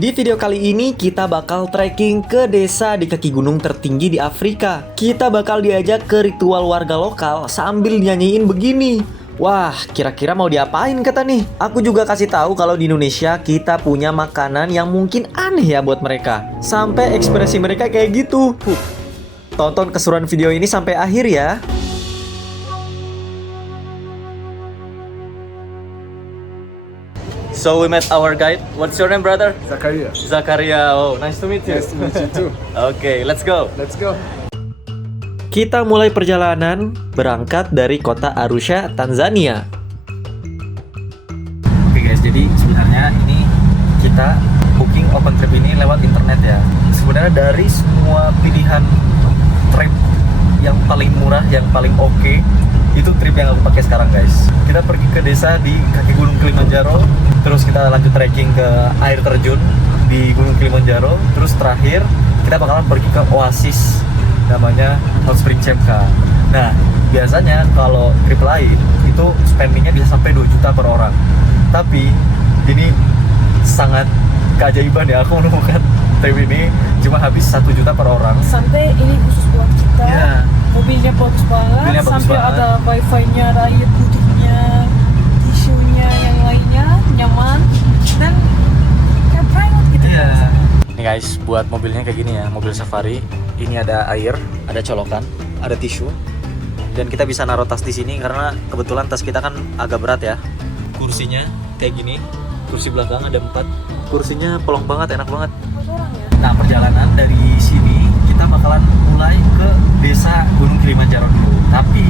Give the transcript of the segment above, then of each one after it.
Di video kali ini kita bakal trekking ke desa di kaki gunung tertinggi di Afrika. Kita bakal diajak ke ritual warga lokal sambil nyanyiin begini. Wah, kira-kira mau diapain kata nih? Aku juga kasih tahu kalau di Indonesia kita punya makanan yang mungkin aneh ya buat mereka. Sampai ekspresi mereka kayak gitu. Tonton keseruan video ini sampai akhir ya. So we met our guide. What's your name, brother? Zakaria. Zakaria. Oh, nice to meet you. Nice to meet you too. Okay, let's go. Let's go. Kita mulai perjalanan berangkat dari kota Arusha, Tanzania. Oke guys, jadi sebenarnya ini kita booking open trip ini lewat internet ya. Sebenarnya dari semua pilihan trip yang paling murah, yang paling oke, itu trip yang aku pakai sekarang guys. Kita pergi ke desa di kaki gunung Kilimanjaro, terus kita lanjut trekking ke air terjun di gunung Kilimanjaro, terus terakhir kita bakalan pergi ke oasis namanya Hot Spring Chemka. Nah, biasanya kalau trip lain itu spendingnya bisa sampai 2 juta per orang. Tapi ini sangat keajaiban ya, aku menemukan trip ini cuma habis 1 juta per orang. Sampai ini khusus buat kita. Ya. Mobilnya bagus banget. Mobilnya bagus sampai banget. ada wifi-nya, ada air putihnya, tisunya, yang lainnya nyaman dan kayak private gitu. Iya. Nih guys, buat mobilnya kayak gini ya, mobil safari. Ini ada air, ada colokan, ada tisu, dan kita bisa naruh tas di sini karena kebetulan tas kita kan agak berat ya. Kursinya kayak gini, kursi belakang ada 4. Kursinya pelong banget, enak banget. Nah, perjalanan dari sini kita bakalan mulai ke desa Gunung Kilimanjaro dulu. Tapi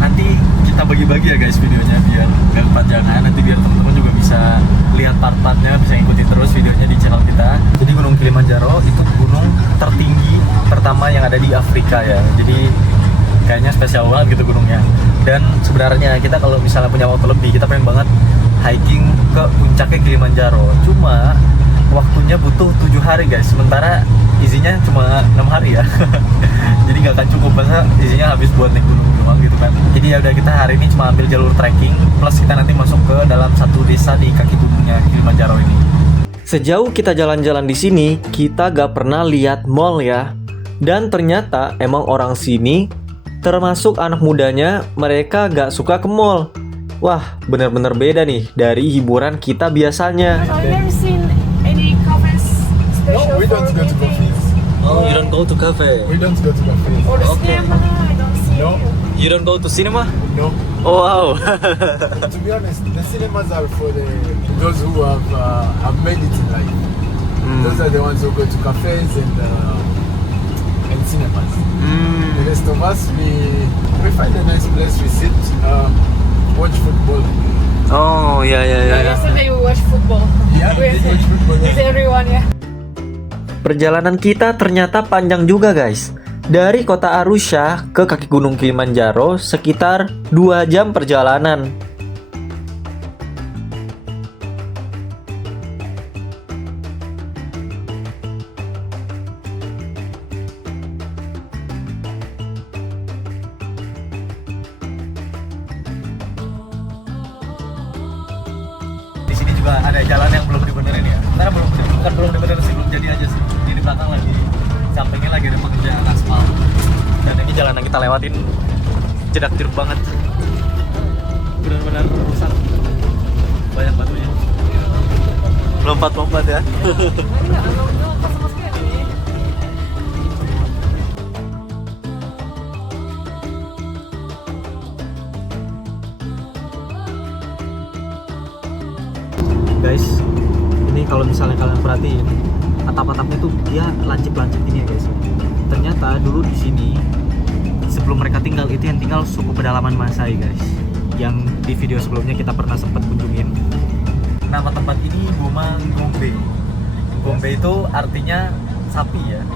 nanti kita bagi-bagi ya guys videonya biar gak kepanjangan. Nanti biar teman-teman juga bisa lihat part-partnya, bisa ngikutin terus videonya di channel kita. Jadi Gunung Kilimanjaro itu gunung tertinggi pertama yang ada di Afrika ya. Jadi kayaknya spesial banget gitu gunungnya. Dan sebenarnya kita kalau misalnya punya waktu lebih, kita pengen banget hiking ke puncaknya Kilimanjaro. Cuma waktunya butuh 7 hari guys, sementara izinnya cuma 6 hari ya. Jadi nggak akan cukup, masa izinnya habis buat naik gunung doang gitu kan. Jadi ya udah, kita hari ini cuma ambil jalur trekking, plus kita nanti masuk ke dalam satu desa di kaki gunungnya Kilimanjaro ini. Sejauh kita jalan-jalan di sini, kita gak pernah lihat mall ya. Dan ternyata emang orang sini, termasuk anak mudanya, mereka gak suka ke mall. Wah, bener-bener beda nih dari hiburan kita biasanya. I've never seen any cafes special No, we don't for go to meeting. cafes. Oh, you don't go to cafe? We don't go to cafes. Or the Okay. cinema, I don't see. No, You don't go to cinema? no. Oh wow. To be honest, the cinemas are for those who have made it in life. Those are the ones who go to cafes and cinemas. The rest of us, we find a nice place, we sit, watch football. Oh ya ya ya. Yesterday we watched football. Yeah, we watch football. With everyone, ya. Perjalanan kita ternyata panjang juga guys. Dari kota Arusha ke kaki gunung Kilimanjaro sekitar 2 jam perjalanan. Di sini juga ada jalan yang belum dibenerin ya. Karena belum dibenerin sih, belum jadi aja sih. Ini di belakang lagi, sampingnya lagi ada pekerjaan aspal. Dan ini jalan yang kita lewatin jedak jeruk banget. Benar-benar rusak. Banyak batunya. Lompat-lompat ya. Guys, ini kalau misalnya kalian perhatiin, atap-atapnya tuh dia lancip-lancip ini ya guys. Ternyata dulu di sini sebelum mereka tinggal, itu yang tinggal suku pedalaman Masai guys. Yang di video sebelumnya kita pernah sempat kunjungin. Nama tempat ini Boma Ngombe. Ngombe itu artinya sapi ya.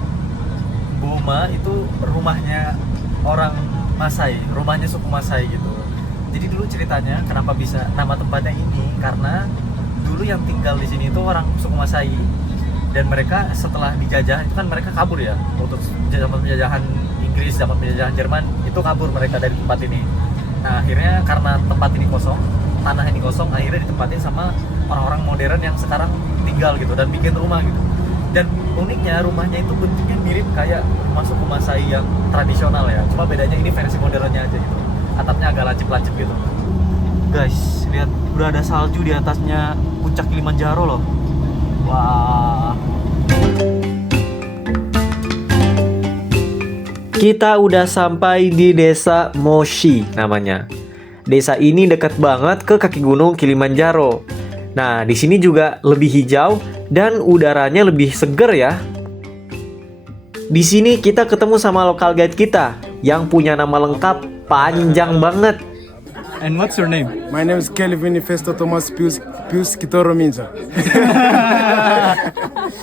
Boma itu rumahnya orang Masai, rumahnya suku Masai gitu. Jadi dulu ceritanya kenapa bisa nama tempatnya ini, karena dulu yang tinggal di sini itu orang suku Masai, dan mereka setelah dijajah itu kan mereka kabur ya, waktu zaman penjajahan Inggris, zaman penjajahan Jerman itu kabur mereka dari tempat ini. Nah akhirnya karena tempat ini kosong, tanah ini kosong, akhirnya ditempatin sama orang-orang modern yang sekarang tinggal gitu dan bikin rumah gitu. Dan uniknya rumahnya itu bentuknya mirip kayak rumah suku Masai yang tradisional ya. Cuma bedanya ini versi modernnya aja gitu. Atapnya agak lancip-lancip gitu. Guys, lihat udah ada salju di atasnya puncak Kilimanjaro loh. Wah. Kita udah sampai di desa Moshi namanya. Desa ini dekat banget ke kaki gunung Kilimanjaro. Nah, di sini juga lebih hijau dan udaranya lebih seger ya. Di sini kita ketemu sama lokal guide kita yang punya nama lengkap panjang banget. And what's your name? My name is Kelvin Festo Thomas Pius Kitoro Minja.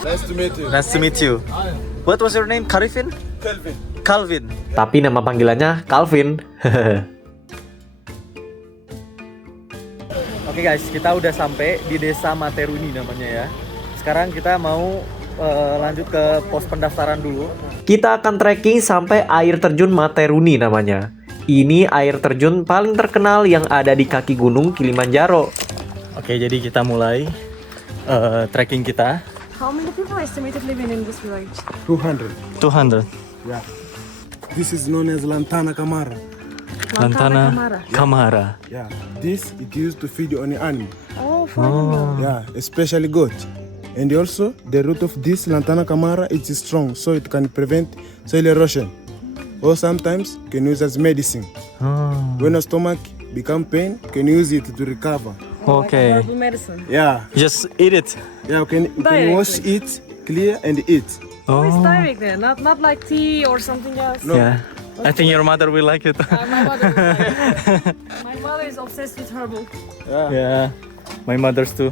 Nice to meet you. Nice to meet you. What was your name? Karifin? Kelvin. Calvin. Tapi nama panggilannya Calvin. Oke guys, kita udah sampai di desa Materuni namanya ya. Sekarang kita mau lanjut ke pos pendaftaran dulu. Kita akan trekking sampai air terjun Materuni namanya. Ini air terjun paling terkenal yang ada di kaki gunung Kilimanjaro. Oke, jadi kita mulai trekking kita. How many people estimated living in this village? 200. 200. Yeah. This is known as Lantana Camara. Lantana Camara. Yeah. This it used to feed on the animal. Oh, fine. Yeah, especially goat. And also the root of this Lantana Camara is strong, so it can prevent soil erosion. Or sometimes can use as medicine. When a stomach become pain, can use it to recover. Okay. Herbal medicine. Yeah. Just eat it. Yeah, you can wash it clear and eat. Oh, it's direct then, not like tea or something else. No. Yeah. I think your mother will like it. My mother, would like it. My mother is obsessed with herbal. Yeah. My mother's too.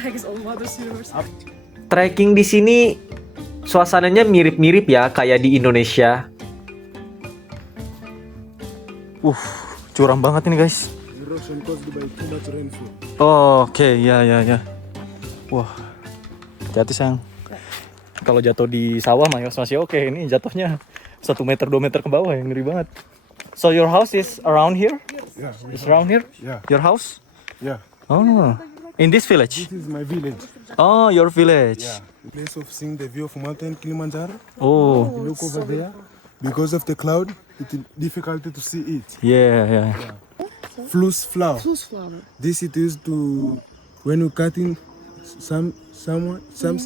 I guess all mothers universe. Trekking di sini suasananya mirip-mirip ya kayak di Indonesia. Curam banget ini guys. Erosion caused by too much rainfall. Oh, oke, ya. Wah, jatuh sayang. Kalau jatuh di sawah masih oke. Ini jatuhnya 1 meter 2 meter ke bawah yang ngeri banget. So your house is around here? Yeah. Is around here? Yeah. Your house? Yeah. Oh, in this village? This is my village. Oh, your village. Yeah. The place of seeing the view of mountain Kilimanjaro. Oh, Look over there. Because of the cloud, it's difficult to see it. yeah. Flus flower. Loose flower. This it used to when you cutting something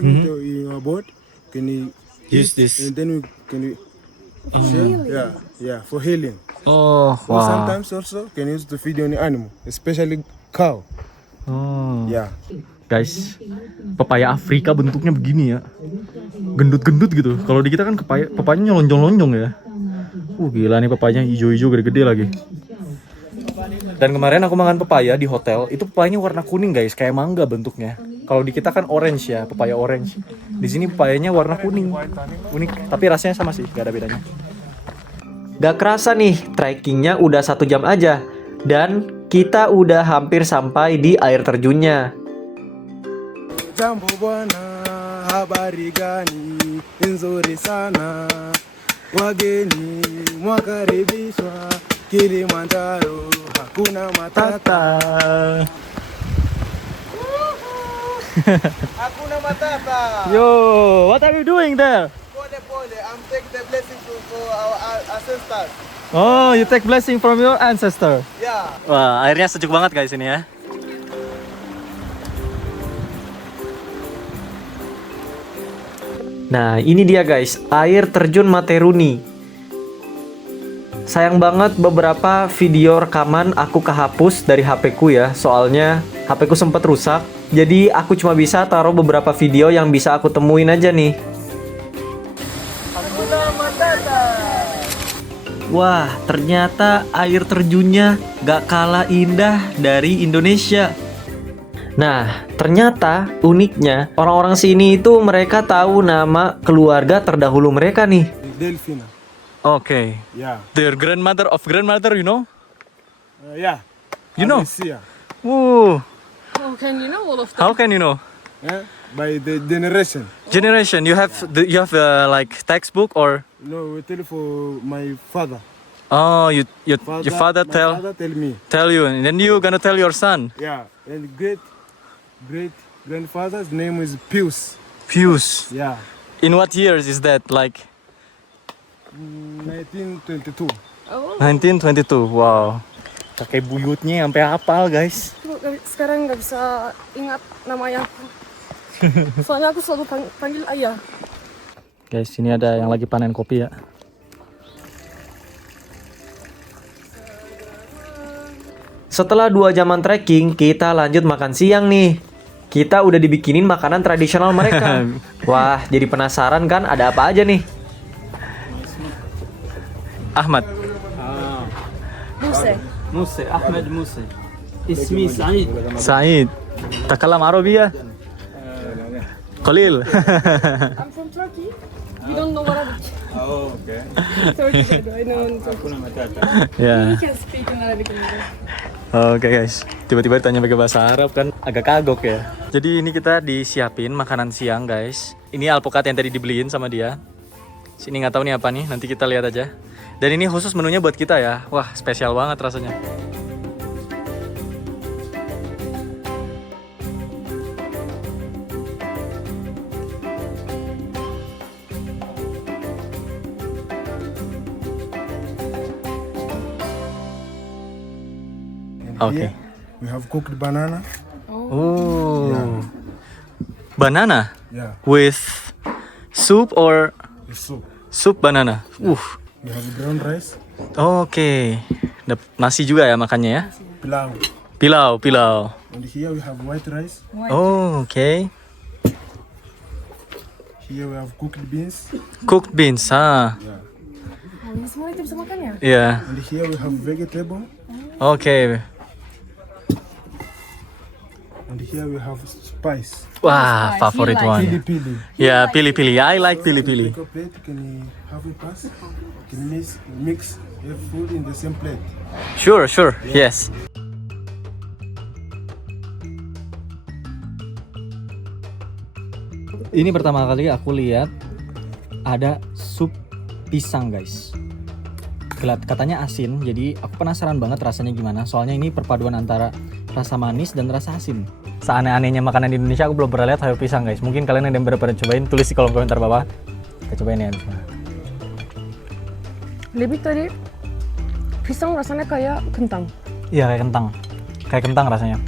into your board, can you Use eat, this. and then you can you share? Yeah, for healing. Oh, Or sometimes also can use to feed on the animal, especially cow. Oh. Yeah. Guys, pepaya Afrika bentuknya begini ya. Gendut-gendut gitu. Kalau di kita kan pepayanya lonjong-lonjong ya. Gila nih pepayanya hijau-hijau gede-gede lagi. Dan kemarin aku makan pepaya di hotel, itu pepayanya warna kuning guys, kayak mangga bentuknya. Kalau di kita kan orange ya, pepaya orange. Di sini pepayanya warna kuning. Unik, tapi rasanya sama sih, gak ada bedanya. Gak kerasa nih, trekkingnya udah 1 jam aja. Dan kita udah hampir sampai di air terjunnya. Jambo bwana, habari gani? Nzuri sana. Wageni mwakaribishwa Kilimanjaro, hakuna matata. Hakuna matata. Yo, what are you doing there? Pole, I'm taking the blessing for our ancestors. Oh, you take blessing from your ancestor. Yeah. Wah, airnya sejuk banget guys ini ya. Nah, ini dia guys, air terjun Materuni. Sayang banget beberapa video rekaman aku kehapus dari HP-ku ya, soalnya HP-ku sempat rusak. Jadi aku cuma bisa taruh beberapa video yang bisa aku temuin aja nih. Wah, ternyata air terjunnya gak kalah indah dari Indonesia. Nah, ternyata uniknya orang-orang sini itu mereka tahu nama keluarga terdahulu mereka nih. Delfina. Okay. Yeah. Their grandmother, you know? Yeah. You know? Alicia. Ooh, How can you know all of them? how can you know? Yeah. By the generation. Generation, you have like textbook or No, we tell for my father. oh, your father my tell father tell me. you, and then you gonna tell your son. Yeah. And great grandfather's name is Pius. Pius. Yeah. In what years is that? Like 1922. 1922. Wow. Kakek buyutnya sampai hafal, guys. Sekarang nggak bisa ingat nama ayahku. Soalnya aku selalu panggil ayah. Guys, ini ada yang lagi panen kopi ya. Setelah 2 jaman trekking, kita lanjut makan siang nih. Kita udah dibikinin makanan tradisional mereka. Wah, jadi penasaran kan ada apa aja nih? Ahmad. Buse. موسى أحمد موسى اسمي سعيد Said. Takalam Arabia. Qalil. I'm from Turkey. We don't know Arabic. Oh, okay. Turkey, I know Turkey. Ya. We can speak in Arabic. Oke guys, tiba-tiba ditanya pakai bahasa Arab kan agak kagok ya. Jadi ini kita disiapin makanan siang guys. Ini alpukat yang tadi dibeliin sama dia. Sini nggak tahu nih apa nih, nanti kita lihat aja. Dan ini khusus menunya buat kita ya. Wah, spesial banget rasanya. Okay. Here we have cooked banana. Oh. Banana Yeah, with soup or the soup. soup banana. We have brown rice, Oke. Nasi juga ya makannya ya. pilau. Pilau. And here we have white rice. Oh, oke. Here we have cooked beans. Cooked beans, Yeah. Oh, ini semua kita bisa makan ya? Iya. And here we have vegetable. Oke. And here we have spice. Wah, favorit one. Pili-pili. Ya, pilih-pilih. I like pilih-pilih. Take a plate, can you have it pass? Can you mix every food in the same plate? Sure. Yes. Ini pertama kali aku lihat ada sup pisang, guys. Katanya asin, jadi aku penasaran banget rasanya gimana. Soalnya ini perpaduan antara rasa manis dan rasa asin. Seaneh-anehnya makanan di Indonesia, aku belum pernah lihat sayur pisang, guys. Mungkin kalian ada yang pernah cobain, tulis di kolom komentar bawah. Kita cobain ya. Lebih tadi pisang rasanya kayak kentang. Iya, kayak kentang rasanya.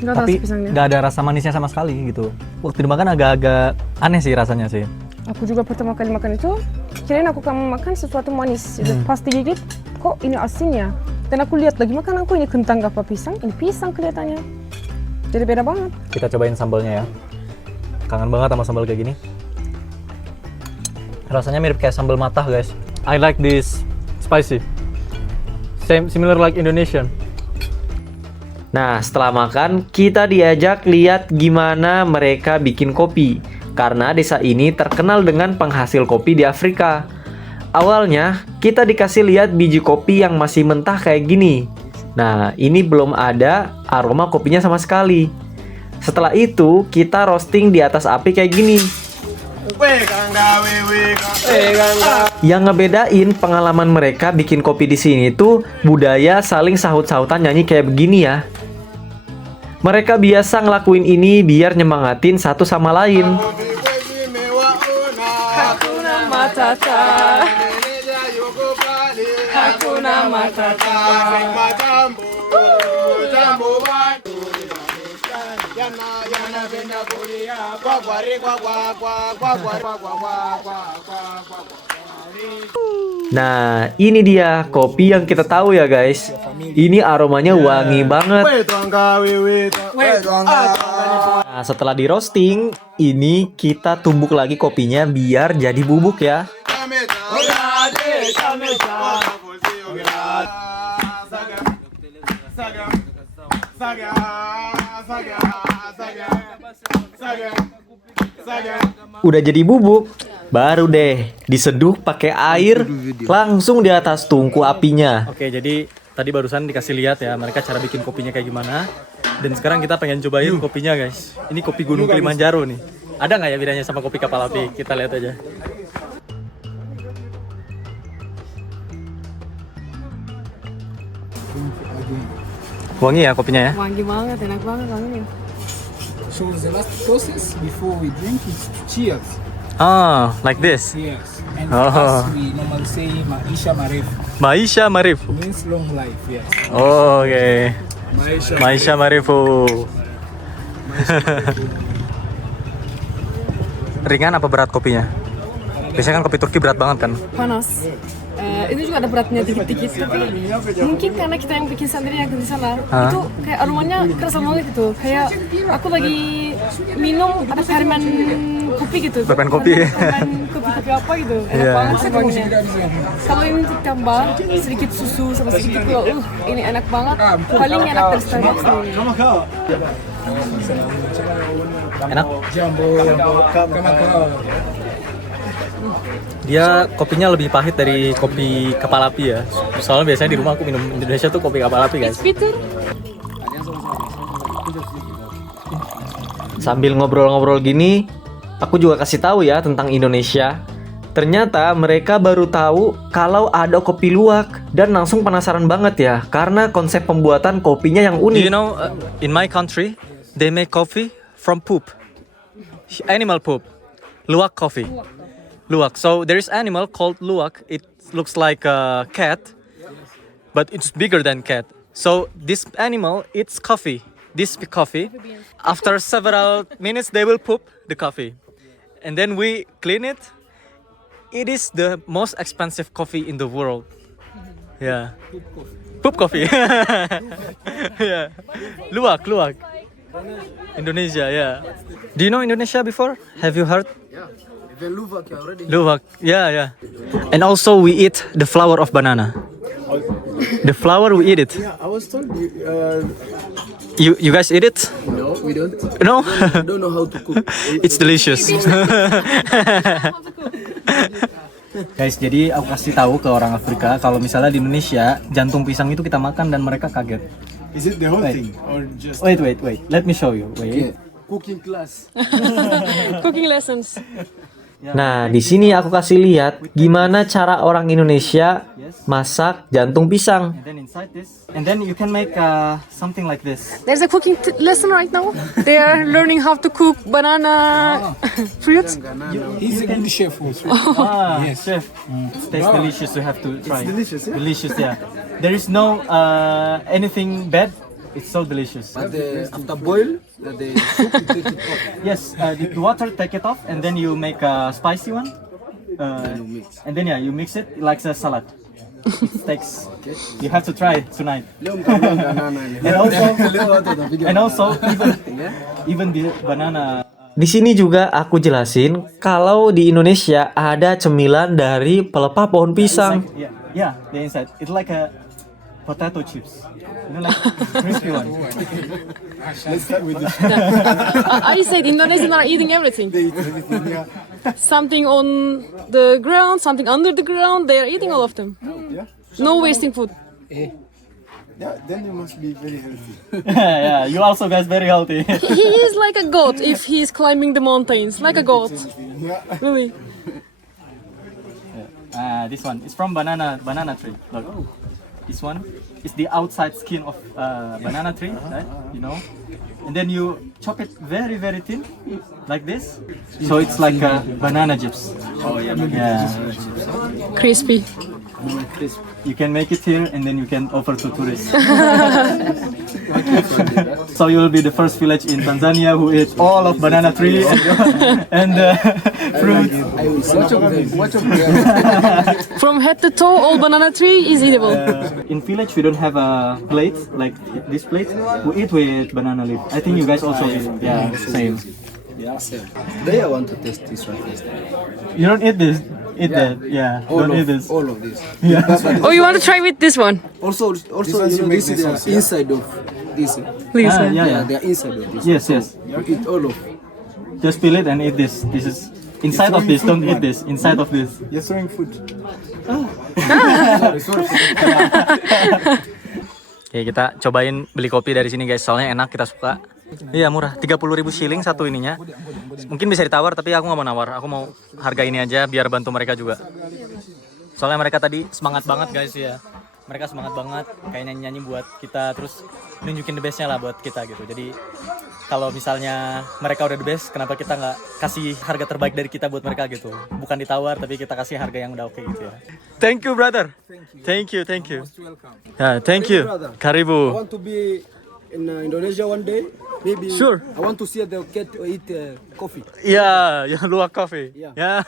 Nggak Tapi rasa pisangnya. nggak ada rasa manisnya sama sekali gitu. Waktu dimakan agak-agak aneh sih rasanya sih. Aku juga pertama kali makan itu, kirain aku akan makan sesuatu manis. Pas digigit, kok ini asinnya? Dan aku lihat lagi makan aku, ini kentang apa pisang? Ini pisang kelihatannya. Jadi beda banget. Kita cobain sambalnya ya. Kangen banget sama sambal kayak gini. Rasanya mirip kayak sambal matah, guys. I like this spicy. Similar like Indonesian. Nah, setelah makan, kita diajak lihat gimana mereka bikin kopi. Karena desa ini terkenal dengan penghasil kopi di Afrika. Awalnya, kita dikasih lihat biji kopi yang masih mentah kayak gini. Nah, ini belum ada aroma kopinya sama sekali. Setelah itu, kita roasting di atas api kayak gini. Yang ngebedain pengalaman mereka bikin kopi di sini tuh budaya saling sahut-sahutan nyanyi kayak begini ya. Mereka biasa ngelakuin ini biar nyemangatin satu sama lain. Hakuna Matata. Hakuna Matata. Nah, ini dia kopi yang kita tahu ya guys. Ini aromanya wangi banget. Nah, setelah di roasting, ini kita tumbuk lagi kopinya biar jadi bubuk ya. Udah jadi bubuk, baru deh diseduh pakai air langsung di atas tungku apinya. Oke, jadi tadi barusan dikasih lihat ya mereka cara bikin kopinya kayak gimana. Dan sekarang kita pengen cobain kopinya guys. Ini kopi Gunung Kilimanjaro nih. Ada nggak ya bedanya sama kopi kapal api? Kita lihat aja. Wangi ya kopinya ya? Wangi banget, enak banget wanginya. So the last process before we drink is cheers. Ah, like this. Yes. And Oh. for us, we normally say Maisha Marefu. Maisha Marefu. Means long life, yes. Oh, oke. Maisha Marefu. Ringan apa berat kopinya? Biasanya kan kopi Turki berat banget kan? Panas. Ini juga ada beratnya dikit-dikit, tapi mungkin karena kita yang bikin sendiri yang di sana, itu kayak aromanya kerasa banget gitu. Kayak aku lagi minum ada fermen kopi gitu. Fermen kopi. Fermen kopi-kopi apa gitu. Enak Iya. banget sih baunya. Kalau ini ditambah sedikit susu sama sedikit gula, ini enak banget. Paling enak dari Starbucks ini. Enak? Jumbo, Kamakura. Dia kopinya lebih pahit dari kopi kepala api ya. Soalnya biasanya di rumah aku minum Indonesia tuh kopi kepala api guys. Bitter. Sambil ngobrol-ngobrol gini, aku juga kasih tahu ya tentang Indonesia. Ternyata mereka baru tahu kalau ada kopi luwak dan langsung penasaran banget ya karena konsep pembuatan kopinya yang unik. You know, in my country, they make coffee from poop, animal poop, luwak coffee. Luwak. So there is animal called luwak. It looks like a cat, but it's bigger than cat. So this animal eats coffee. This coffee. After several minutes, they will poop the coffee, and then we clean it. It is the most expensive coffee in the world. Yeah. Poop coffee. Yeah. Luwak, luwak. Indonesia, yeah. Do you know Indonesia before? Have you heard? Even Luwak, you already. Luwak, yeah, yeah. And also we eat the flower of banana. The flower we eat it. Yeah, I was told You guys eat it? no, we don't. No? Don't know how to cook. It's delicious. Guys, jadi aku kasih tahu ke orang Afrika kalau misalnya di Indonesia jantung pisang itu kita makan dan mereka kaget. Is it the whole Wait. thing or just Wait. Let me show you. Wait. cooking class? Cooking lessons. Nah, di sini aku kasih lihat gimana cara orang Indonesia masak jantung pisang. And then inside this, and then you can make something like this. There's a cooking lesson right now. They are learning how to cook banana fruits. He's a good chef also. Yes, chef. It tastes delicious. You have to try. It's delicious, yeah? Delicious, yeah. There is no anything bad. It's so delicious. After boil, the soup you take it off. Yes, the water take it off, and then you make a spicy one. And then you mix it like a salad. It takes. You have to try it tonight. And also even the banana. Di sini juga aku jelasin kalau di Indonesia ada cemilan dari pelepah pohon pisang. Yeah, the inside. It's like a potato chips. You know, like crispy one. Let's start with this. I said Indonesians are eating everything. Something on the ground, something under the ground. They are eating all of them. Yeah. No wasting food. Yeah, then you must be very healthy. Yeah, you also guys very healthy. He is like a goat if he's climbing the mountains, like a goat. Yeah. Really. This one is from banana tree. Look, this one is the outside skin of banana tree, right? You know, and then you chop it very very thin, like this. So it's like banana chips. Oh yeah. Crispy. You can make it here and then you can offer to tourists. So you will be the first village in Tanzania who eats all of banana tree and fruit. Watch of From head to toe, all banana tree is eatable. In village we don't have a plate like this plate. We eat with banana leaf. I think you guys also eat. Yeah, same. Today I want to test this one first. You don't eat this. Eat that. Yeah. Don't eat this. All of this. Yeah. Oh, you want to try with this one? Also, This one you make this is the the sauce, yeah? inside of this. Please. Yeah. They are inside of this. Yes, yes. You eat all of. Just peel it and eat this. This is inside of this. Don't eat this. Inside of this. You're throwing food. Oke, kita cobain beli kopi dari sini guys. Soalnya enak, kita suka. Iya murah, 30.000 shilling satu ininya. Mungkin bisa ditawar tapi aku nggak mau nawar. Aku mau harga ini aja biar bantu mereka juga. Soalnya mereka tadi semangat banget guys ya. Mereka semangat banget kayak nyanyi-nyanyi buat kita, terus nunjukin the bestnya lah buat kita gitu. Jadi kalau misalnya mereka udah the best, kenapa kita nggak kasih harga terbaik dari kita buat mereka gitu. Bukan ditawar, tapi kita kasih harga yang udah oke gitu ya. Thank you brother. Thank you. Most welcome. Yeah, thank you. brother. Karibu. I want to be in Indonesia one day. Maybe Sure. I want to see the cat eat coffee. Yeah, luwak coffee. Yeah. Yeah.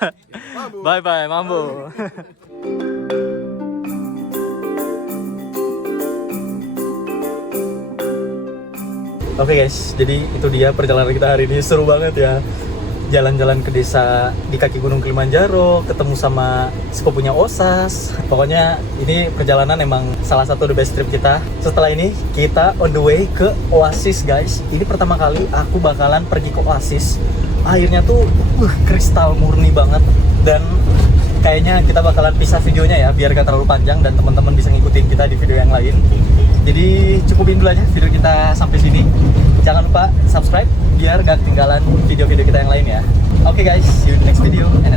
Bye bye, mambo. Oke guys, jadi itu dia perjalanan kita hari ini. Seru banget ya. Jalan-jalan ke desa di kaki Gunung Kilimanjaro, ketemu sama sepupunya Osas. Pokoknya ini perjalanan emang salah satu the best trip kita. Setelah ini kita on the way ke Oasis guys. Ini pertama kali aku bakalan pergi ke Oasis. Airnya tuh kristal murni banget. Dan kayaknya kita bakalan pisah videonya ya, biar gak terlalu panjang dan teman-teman bisa ngikutin kita di video yang lain. Jadi cukupin dulu aja video kita sampai sini. Jangan lupa subscribe biar gak ketinggalan video-video kita yang lain ya. Oke guys, see you in the next video and